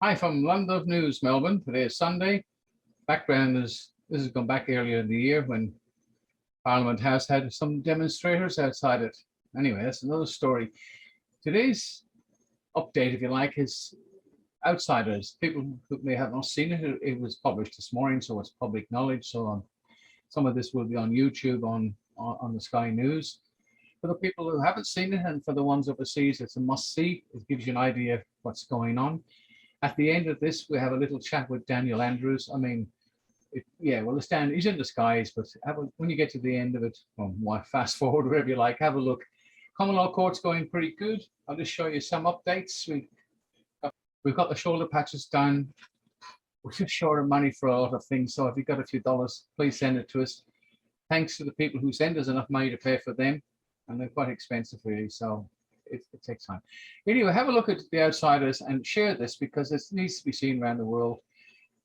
Hi from London News, Melbourne. Today is Sunday. Background is this has gone back earlier in the year when Parliament has had some demonstrators outside it. Anyway, that's another story. Today's update, if you like, is outsiders. People who may have not seen it. It was published this morning, so it's public knowledge. Some of this will be on YouTube on the Sky News. For the people who haven't seen it and for the ones overseas, it's a must see. It gives you an idea of what's going on. At the end of this, we have a little chat with Daniel Andrews. I mean, he's in disguise, but when you get to the end of it, well, fast forward, wherever you like, have a look. Common law court's going pretty good. I'll just show you some updates. We've got the shoulder patches done. We're just short of money for a lot of things, so if you've got a few dollars, please send it to us. Thanks to the people who send us enough money to pay for them, and they're quite expensive really, so it takes time. Anyway, have a look at the outsiders and share this because it needs to be seen around the world.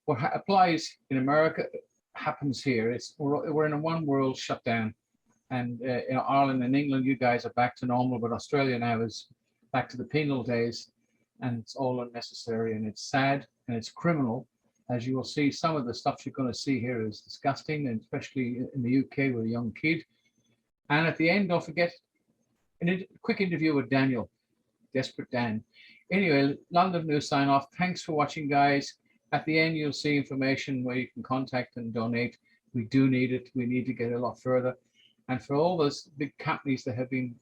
What applies in America happens here. We're in a one world shutdown, and in Ireland and England, you guys are back to normal, but Australia now is back to the penal days, and it's all unnecessary, and it's sad, and it's criminal. As you will see, some of the stuff you're going to see here is disgusting, and especially in the UK with a young kid. And at the end, don't forget, a quick interview with Daniel, Desperate Dan. Anyway, London News sign off. Thanks for watching, guys. At the end, you'll see information where you can contact and donate. We do need it. We need to get a lot further. And for all those big companies that have been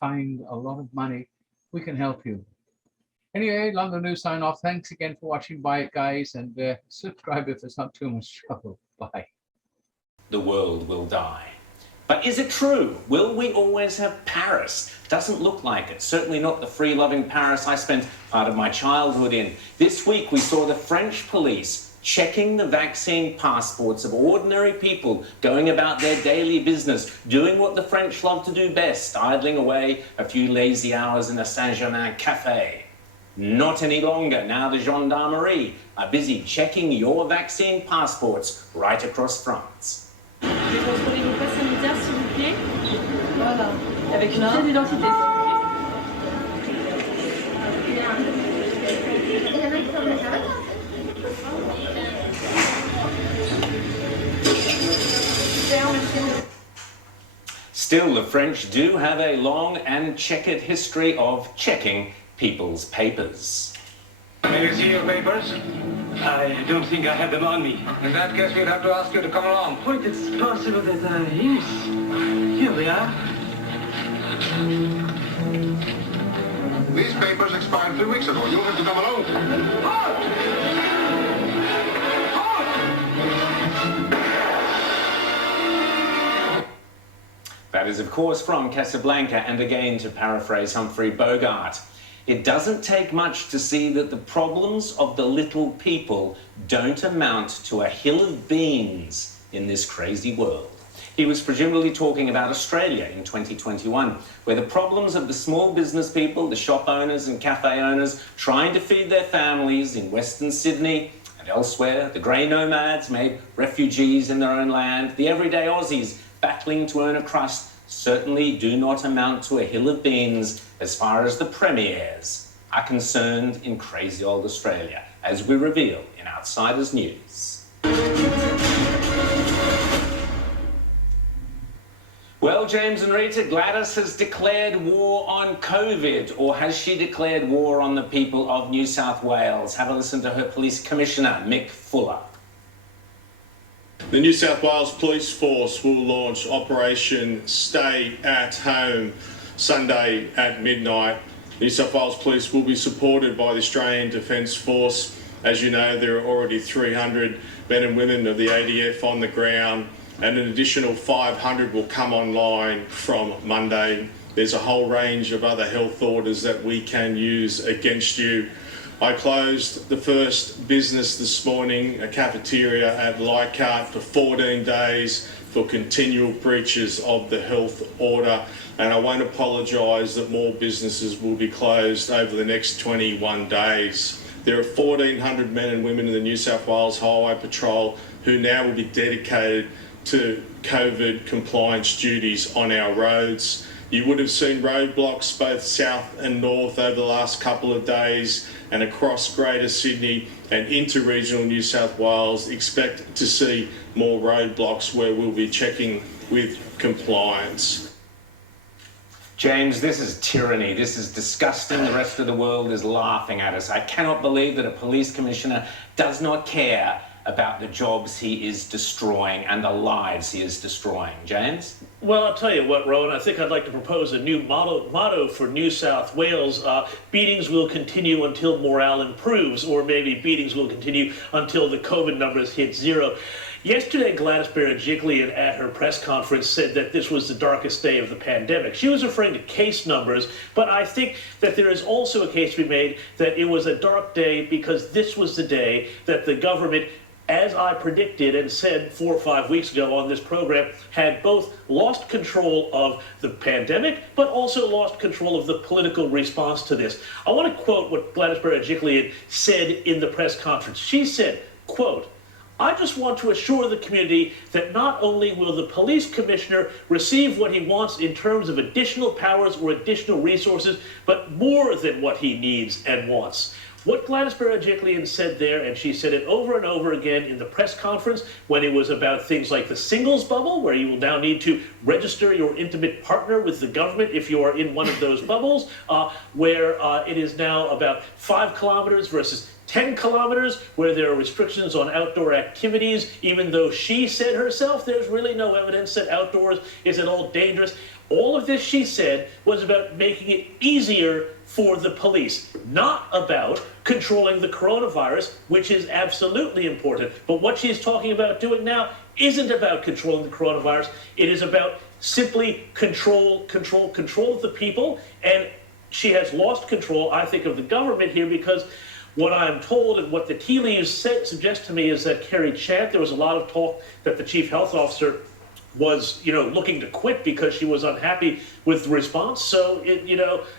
fined a lot of money, we can help you. Anyway, London News sign off. Thanks again for watching. Bye, guys, and subscribe if it's not too much trouble. Bye. The world will die. But is it true? Will we always have Paris? Doesn't look like it. Certainly not the free-loving Paris I spent part of my childhood in. This week we saw the French police checking the vaccine passports of ordinary people going about their daily business, doing what the French love to do best, idling away a few lazy hours in a Saint-Germain cafe. Not any longer. Now the gendarmerie are busy checking your vaccine passports right across France. Contrôlez vos passes sanitaires, s'il vous plaît. Voilà. Avec une pièce d'identité. Still, the French do have a long and checkered history of checking people's papers. May we see your papers? I don't think I have them on me. In that case, we'll have to ask you to come along. But it's possible that yes. Here we are. These papers expired 3 weeks ago. You'll have to come along. That is, of course, from Casablanca, and again, to paraphrase Humphrey Bogart, it doesn't take much to see that the problems of the little people don't amount to a hill of beans in this crazy world. He was presumably talking about Australia in 2021, where the problems of the small business people, the shop owners and cafe owners trying to feed their families in Western Sydney and elsewhere, the grey nomads made refugees in their own land, the everyday Aussies battling to earn a crust, certainly do not amount to a hill of beans as far as the premiers are concerned in crazy old Australia, as we reveal in Outsiders News. Well, James and Rita, Gladys has declared war on COVID, or has she declared war on the people of New South Wales? Have a listen to her police commissioner, Mick Fuller. The New South Wales Police Force will launch Operation Stay at Home Sunday at midnight. New South Wales Police will be supported by the Australian Defence Force. As you know, there are already 300 men and women of the ADF on the ground, and an additional 500 will come online from Monday. There's a whole range of other health orders that we can use against you. I closed the first business this morning, a cafeteria at Leichhardt, for 14 days for continual breaches of the health order, and I won't apologise that more businesses will be closed over the next 21 days. There are 1,400 men and women in the New South Wales Highway Patrol who now will be dedicated to COVID compliance duties on our roads. You would have seen roadblocks both south and north over the last couple of days, and across Greater Sydney and into regional New South Wales. Expect to see more roadblocks where we'll be checking with compliance. James, this is tyranny. This is disgusting. The rest of the world is laughing at us. I cannot believe that a police commissioner does not care about the jobs he is destroying and the lives he is destroying. James? Well, I'll tell you what, Rowan, I think I'd like to propose a new motto for New South Wales. Beatings will continue until morale improves, or maybe beatings will continue until the COVID numbers hit zero. Yesterday, Gladys Berejiklian at her press conference said that this was the darkest day of the pandemic. She was referring to case numbers, but I think that there is also a case to be made that it was a dark day because this was the day that the government, as I predicted and said 4 or 5 weeks ago on this program, had both lost control of the pandemic, but also lost control of the political response to this. I want to quote what Gladys Berejiklian said in the press conference. She said, quote, "I just want to assure the community that not only will the police commissioner receive what he wants in terms of additional powers or additional resources, but more than what he needs and wants." What Gladys Berejiklian said there, and she said it over and over again in the press conference when it was about things like the singles bubble, where you will now need to register your intimate partner with the government if you are in one of those bubbles, where it is now about 5 kilometers versus 10 kilometers, where there are restrictions on outdoor activities, even though she said herself there's really no evidence that outdoors is at all dangerous. All of this, she said, was about making it easier for the police, not about controlling the coronavirus, which is absolutely important. But what she's talking about doing now isn't about controlling the coronavirus. It is about simply control of the people. And she has lost control, I think, of the government here, because what I'm told and what the tea leaves suggest to me is that Kerry Chant, there was a lot of talk that the chief health officer was, looking to quit because she was unhappy with the response. So,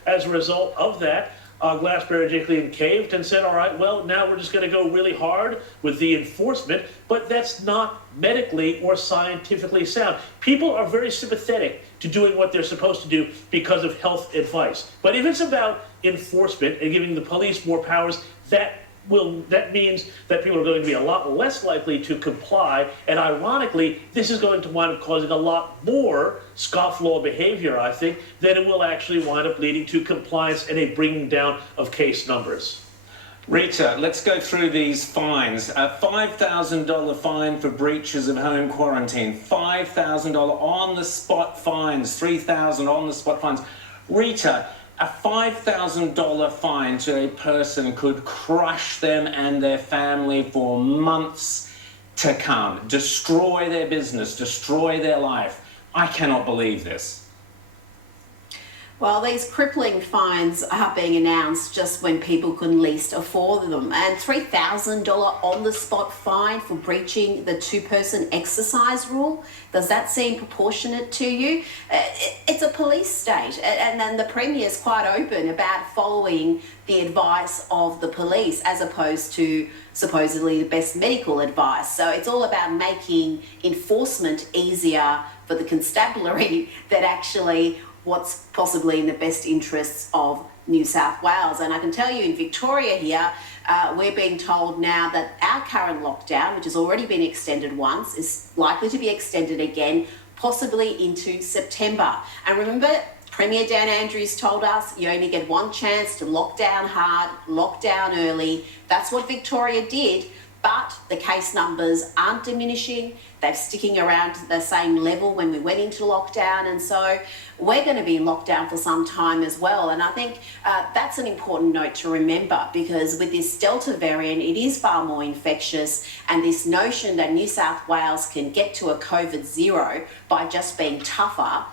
as a result of that, Gladys Berejiklian caved and said, all right, well, now we're just going to go really hard with the enforcement, but that's not medically or scientifically sound. People are very sympathetic to doing what they're supposed to do because of health advice. But if it's about enforcement and giving the police more powers, that means that people are going to be a lot less likely to comply, and ironically, this is going to wind up causing a lot more scofflaw behavior, I think, than it will actually wind up leading to compliance and a bringing down of case numbers. Rita, let's go through these fines. A $5,000 fine for breaches of home quarantine, $5,000 on-the-spot fines, $3,000 on-the-spot fines. Rita, a $5,000 fine to a person could crush them and their family for months to come, destroy their business, destroy their life. I cannot believe this. Well, these crippling fines are being announced just when people can least afford them. And $3,000 on-the-spot fine for breaching the 2-person exercise rule, does that seem proportionate to you? It's a police state, and then the Premier is quite open about following the advice of the police as opposed to supposedly the best medical advice. So it's all about making enforcement easier for the constabulary than actually what's possibly in the best interests of New South Wales. And I can tell you in Victoria here, we're being told now that our current lockdown, which has already been extended once, is likely to be extended again, possibly into September. And remember, Premier Dan Andrews told us you only get one chance to lock down hard, lock down early. That's what Victoria did. But the case numbers aren't diminishing. They're sticking around the same level when we went into lockdown. And so we're going to be in lockdown for some time as well. And I think that's an important note to remember, because with this Delta variant, it is far more infectious. And this notion that New South Wales can get to a COVID zero by just being tougher,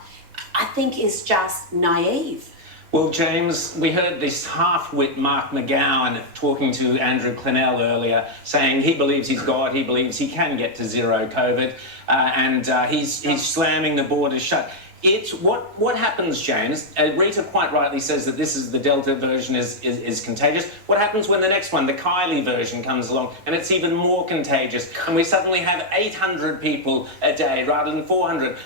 I think is just naive. Well, James, we heard this half-wit Mark McGowan talking to Andrew Clennell earlier, saying he believes he's God, he believes he can get to zero COVID, and he's slamming the borders shut. It's what happens, James. Rita quite rightly says that this is the Delta version is contagious. What happens when the next one, the Kylie version, comes along and it's even more contagious, and we suddenly have 800 people a day rather than 400?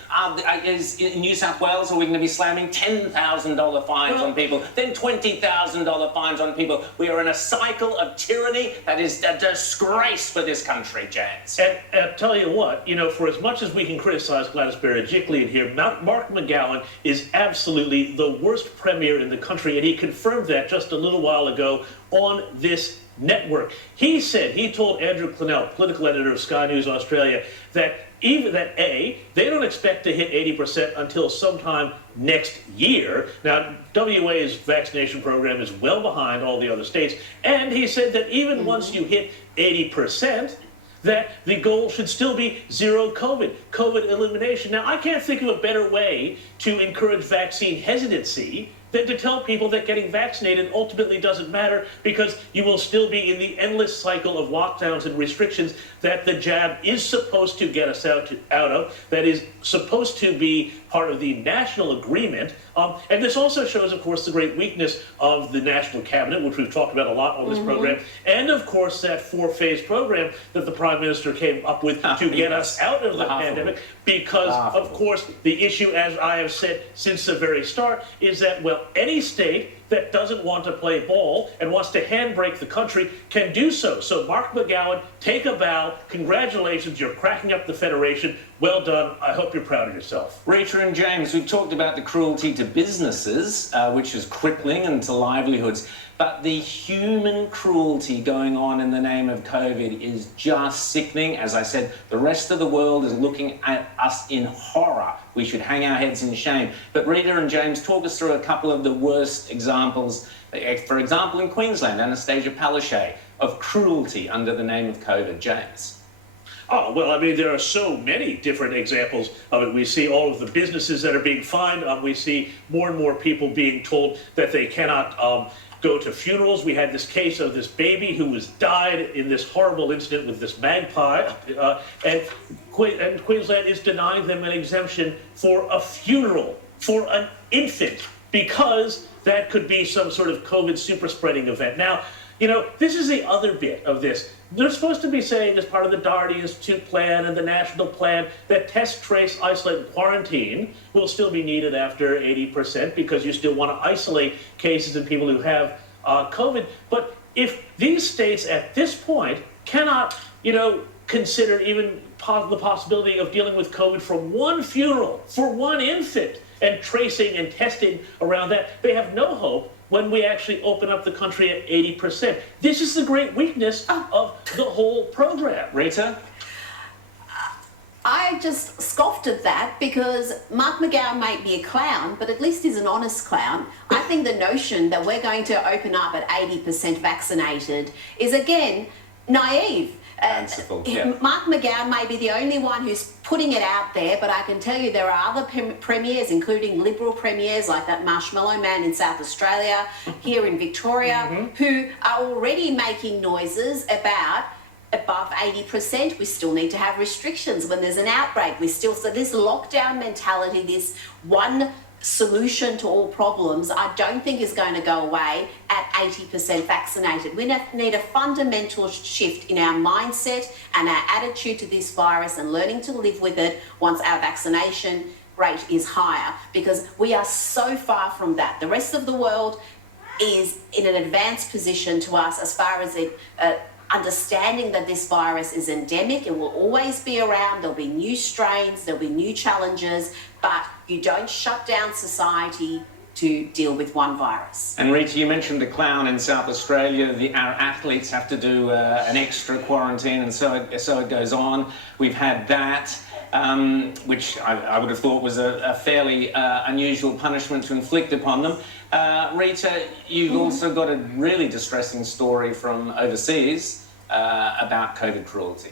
In New South Wales, are we going to be slamming $10,000 fines on people, then $20,000 fines on people? We are in a cycle of tyranny that is a disgrace for this country, James. And I'll tell you what, for as much as we can criticize Gladys Berejiklian in here, Mark McGowan is absolutely the worst premier in the country, and he confirmed that just a little while ago on this network. He told Andrew Clennell, political editor of Sky News Australia, that they don't expect to hit 80% until sometime next year. Now, WA's vaccination program is well behind all the other states, and he said that even once you hit 80%, that the goal should still be zero COVID elimination. Now, I can't think of a better way to encourage vaccine hesitancy than to tell people that getting vaccinated ultimately doesn't matter, because you will still be in the endless cycle of lockdowns and restrictions that the jab is supposed to get us out of, that is supposed to be part of the national agreement. And this also shows, of course, the great weakness of the national cabinet, which we've talked about a lot on this program, and of course that 4-phase program that the Prime Minister came up with to get us out of the pandemic, because of course the issue, as I have said since the very start, is that, well, any state that doesn't want to play ball and wants to handbrake the country can do so. So Mark McGowan, take a bow. Congratulations, you're cracking up the Federation. Well done. I hope you're proud of yourself. Rita and James, we've talked about the cruelty to businesses, which is crippling, and to livelihoods. But the human cruelty going on in the name of COVID is just sickening. As I said, the rest of the world is looking at us in horror. We should hang our heads in shame. But Rita and James, talk us through a couple of the worst examples. For example, in Queensland, Anastasia Palaszczuk, of cruelty under the name of COVID. James. Oh, well, I mean, there are so many different examples of it. We see all of the businesses that are being fined. We see more and more people being told that they cannot go to funerals. We had this case of this baby who died in this horrible incident with this magpie, and Queensland is denying them an exemption for a funeral for an infant, because that could be some sort of COVID super spreading event. Now, this is the other bit of this. They're supposed to be saying, as part of the Doherty Institute plan and the national plan, that test, trace, isolate, and quarantine will still be needed after 80%, because you still want to isolate cases and people who have COVID. But if these states at this point cannot, consider even the possibility of dealing with COVID from one funeral for one infant and tracing and testing around that, they have no hope when we actually open up the country at 80%. This is the great weakness of the whole program. Rita? I just scoffed at that, because Mark McGowan might be a clown, but at least he's an honest clown. I think the notion that we're going to open up at 80% vaccinated is, again, naive. Mark McGowan may be the only one who's putting it out there, but I can tell you there are other premiers, including Liberal premiers like that Marshmallow Man in South Australia, here in Victoria, who are already making noises about above 80%. We still need to have restrictions when there's an outbreak. So this lockdown mentality, this one solution to all problems, I don't think is going to go away at 80% vaccinated. We need a fundamental shift in our mindset and our attitude to this virus, and learning to live with it once our vaccination rate is higher, because we are so far from that. The rest of the world is in an advanced position to us as far as understanding that this virus is endemic. It will always be around. There'll be new strains, there'll be new challenges, but you don't shut down society to deal with one virus. And Rita, you mentioned the clown in South Australia. Our athletes have to do an extra quarantine, and so it goes on. We've had that, which I would have thought was a fairly unusual punishment to inflict upon them. Rita, you've also got a really distressing story from overseas about COVID cruelty.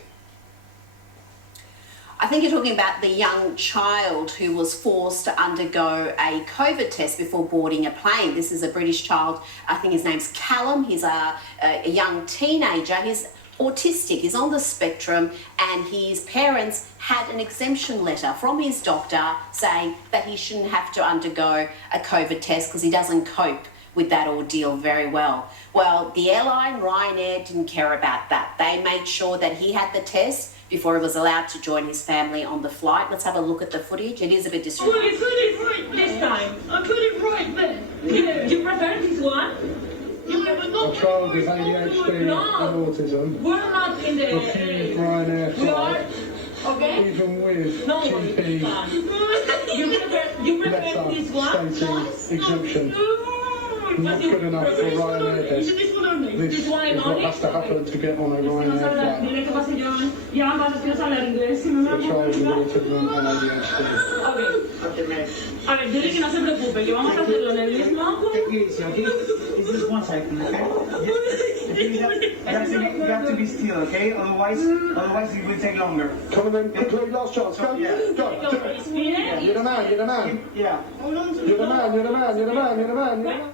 I think you're talking about the young child who was forced to undergo a COVID test before boarding a plane. This is a British child. I think his name's Callum. He's a young teenager. He's autistic, he's on the spectrum, and his parents had an exemption letter from his doctor saying that he shouldn't have to undergo a COVID test because he doesn't cope with that ordeal very well. Well, the airline, Ryanair, didn't care about that. They made sure that he had the test before he was allowed to join his family on the flight. Let's have a look at the footage. It is a bit disturbing. Well, you put it right this time. I put it right there. Do you prefer this one? I've trialled with ADHD and autism. We're not in the... Refused Ryanair We are... flight, Okay? even with No, GP you prefer letter this one? stating exemption. Not good enough for Ryanair test. This one only? This This one is what only? has to happen to get on a Ryanair flight. Dile que pase ya vas a hablar inglés. Si no me I've trialled with autism and ADHD. Ok. A ver, dile que no se preocupe, que vamos a hacerlo en el mismo. Is this 1 second, okay? You have to be still, okay? Otherwise it will take longer. Come on then, quickly, last chance, go, go, do it. You're the man, you're the man. Yeah. You're the man, you're the man, you're the man, you're the man, you're the man.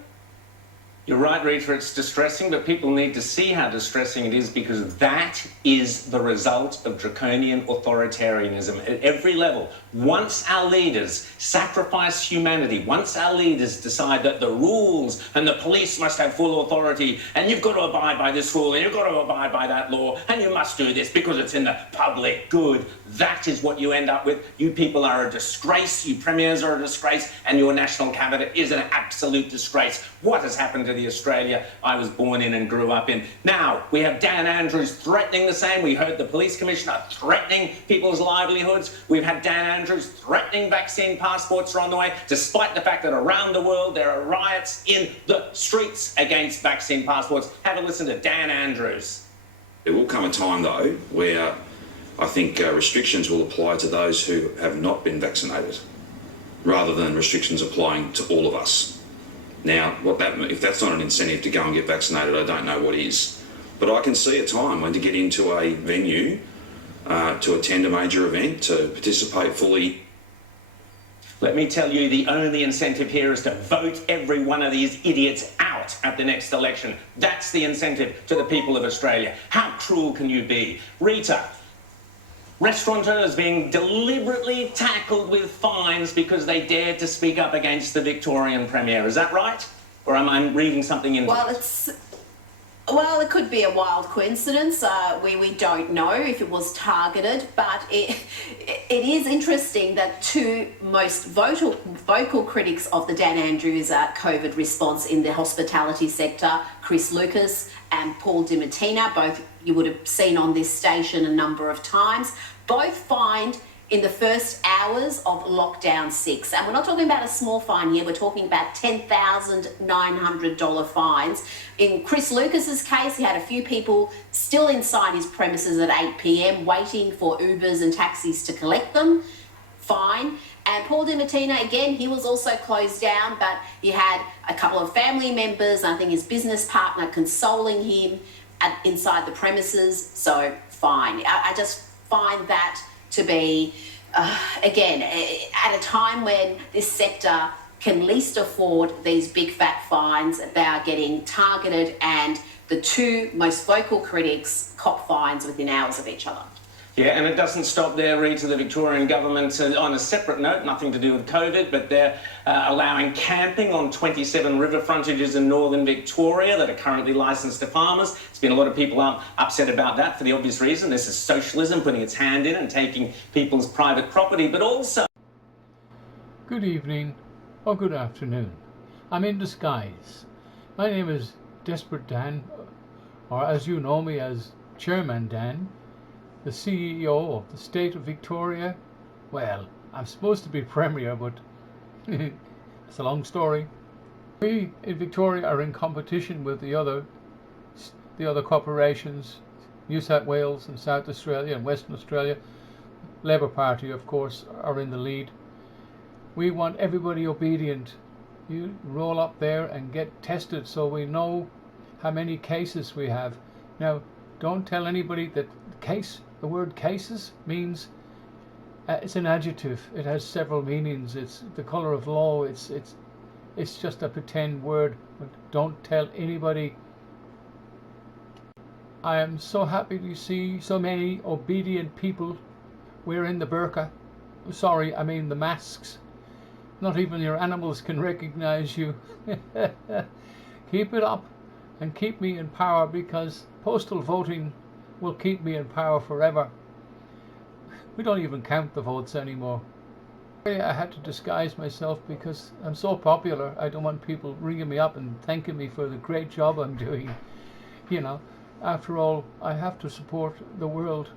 You're right, Rita, it's distressing, but people need to see how distressing it is because that is the result of draconian authoritarianism at every level. Once our leaders sacrifice humanity, once our leaders decide that the rules and the police must have full authority and you've got to abide by this rule and you've got to abide by that law and you must do this because it's in the public good, that is what you end up with. You people are a disgrace, you premiers are a disgrace, and your national cabinet is an absolute disgrace. What has happened to the Australia I was born in and grew up in? Now, we have Dan Andrews threatening the same. We heard the police commissioner threatening people's livelihoods. We've had Dan Andrews threatening vaccine passports are on the way, despite the fact that around the world there are riots in the streets against vaccine passports. Have a listen to Dan Andrews. There will come a time, though, where I think restrictions will apply to those who have not been vaccinated, rather than restrictions applying to all of us. Now, if that's not an incentive to go and get vaccinated, I don't know what is. But I can see a time when to get into a venue, to attend a major event, to participate fully. Let me tell you, the only incentive here is to vote every one of these idiots out at the next election. That's the incentive to the people of Australia. How cruel can you be? Rita, restaurateurs being deliberately tackled with fines because they dared to speak up against the Victorian Premier. Is that right? Or am I reading something in? Well, it could be a wild coincidence. We don't know if it was targeted, but it is interesting that two most vocal critics of the Dan Andrews COVID response in the hospitality sector, Chris Lucas and Paul DiMattina, both you would have seen on this station a number of times, both fined in the first hours of lockdown 6. And we're not talking about a small fine here, we're talking about $10,900 fines. In Chris Lucas's case, he had a few people still inside his premises at 8 p.m. waiting for Ubers and taxis to collect them. Fine. And Paul DiMattina, again, he was also closed down, but he had a couple of family members, I think his business partner, consoling him inside the premises, so fine. I just find that to be, again, at a time when this sector can least afford these big fat fines, they are getting targeted, and the two most vocal critics cop fines within hours of each other. Yeah, and it doesn't stop there, Rita. The Victorian government, on a separate note, nothing to do with COVID, but they're allowing camping on 27 river frontages in northern Victoria that are currently licensed to farmers. There's been a lot of people upset about that for the obvious reason. This is socialism putting its hand in and taking people's private property, but also... Good evening, or good afternoon. I'm in disguise. My name is Desperate Dan, or as you know me as Chairman Dan, the CEO of the state of Victoria. Well, I'm supposed to be Premier, but it's a long story. We in Victoria are in competition with the other corporations, New South Wales and South Australia and Western Australia. Labour Party, of course, are in the lead. We want everybody obedient. You roll up there and get tested so we know how many cases we have. Now, don't tell anybody that the word cases means it's an adjective. It has several meanings. It's the colour of law. It's just a pretend word. But don't tell anybody I am so happy to see so many obedient people wearing the burqa. Sorry, I mean the masks. Not even your animals can recognize you. Keep it up and keep me in power, because postal voting will keep me in power forever. We don't even count the votes anymore. I had to disguise myself because I'm so popular. I don't want people ringing me up and thanking me for the great job I'm doing. You know, after all, I have to support the World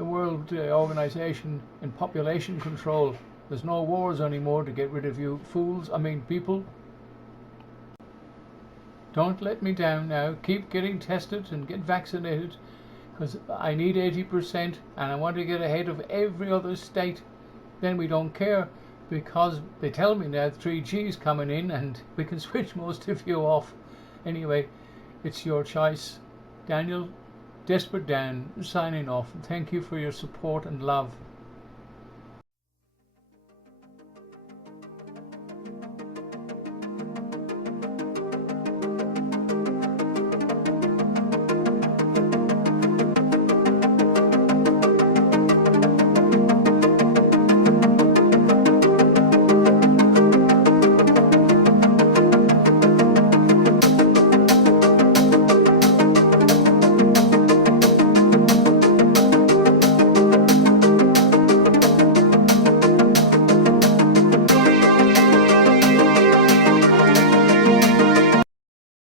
Organization in population control. There's no wars anymore to get rid of you fools. I mean, people. Don't let me down now. Keep getting tested and get vaccinated, because I need 80% and I want to get ahead of every other state. Then we don't care, because they tell me now 3G's coming in and we can switch most of you off. Anyway, it's your choice. Daniel, Desperate Dan, signing off. Thank you for your support and love.